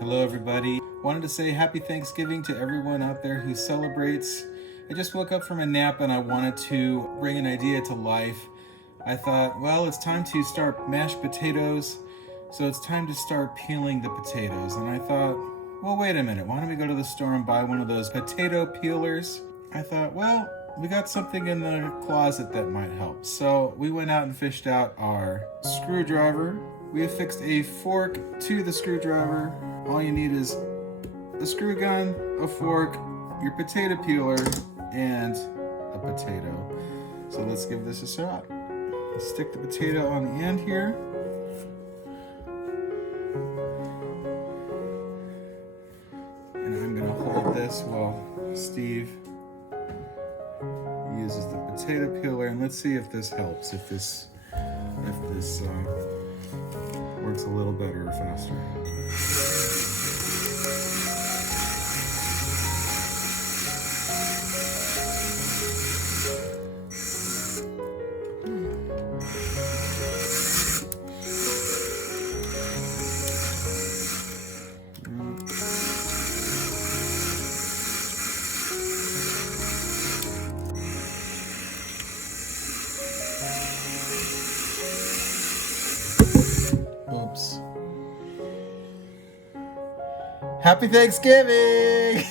Hello everybody. Wanted to say happy Thanksgiving to everyone out there who celebrates. I just woke up from a nap and I wanted to bring an idea to life. I thought, well, it's time to start mashed potatoes, so it's time to start peeling the potatoes. And I thought, well, wait a minute, why don't we go to the store and buy one of those potato peelers? I thought, well, we got something in the closet that might help. So we went out and fished out our screwdriver. We affixed a fork to the screwdriver. All you need is a screw gun, a fork, your potato peeler, and a potato. So let's give this a shot. Let's stick the potato on the end here. And I'm gonna hold this while Steve uses the potato peeler, and let's see if this helps, if this works a little better or faster. Oops. Happy Thanksgiving!